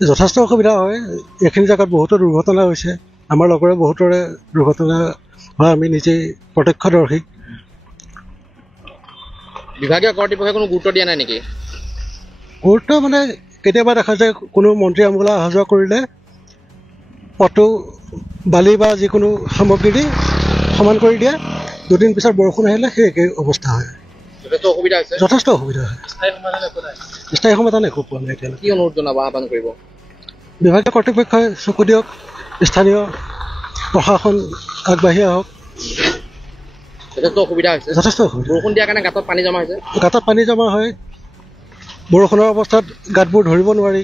যথেষ্ট অসুবিধা হয়। এইখিনি জেগাত বহুতো দুৰ্ঘটনা হৈছে। আমাৰ লগৰে বহুতৰে দুৰ্ঘটনা হয়, আমি নিজেই প্ৰত্যক্ষদৰ্শী। বিভাগীয় কৰ্তৃপক্ষই কোনো গুৰুত্ব দিয়া নাই নেকি? গুৰুত্ব মানে কেতিয়াবা দেখা যায় কোনো মন্ত্ৰী আমোলা অহা যোৱা কৰিলে পথটো বালি বা যিকোনো সামগ্ৰী দি সমান কৰি দিয়ে। দুদিন পিছত বৰষুণ আহিলে সেই একেই অৱস্থা হয়। যথেষ্ট অসুবিধা হয়। স্থায়ী সমাধান একো পোৱা নাই এতিয়ালৈকে। কি অনুৰোধ জনাব, আহ্বান কৰিব? বিভাগীয় কৰ্তৃপক্ষই চকু দিয়ক, স্থানীয় প্ৰশাসন আগবাঢ়ি আহক। যথেষ্ট অসুবিধা হৈছে। যথেষ্ট অসুবিধা। বৰষুণ দিয়াৰ কাৰণে গাঁতত পানী জমা হৈছে। গাঁতত পানী জমা হয়। বৰষুণৰ অৱস্থাত গাঁতবোৰ ধৰিব নোৱাৰি।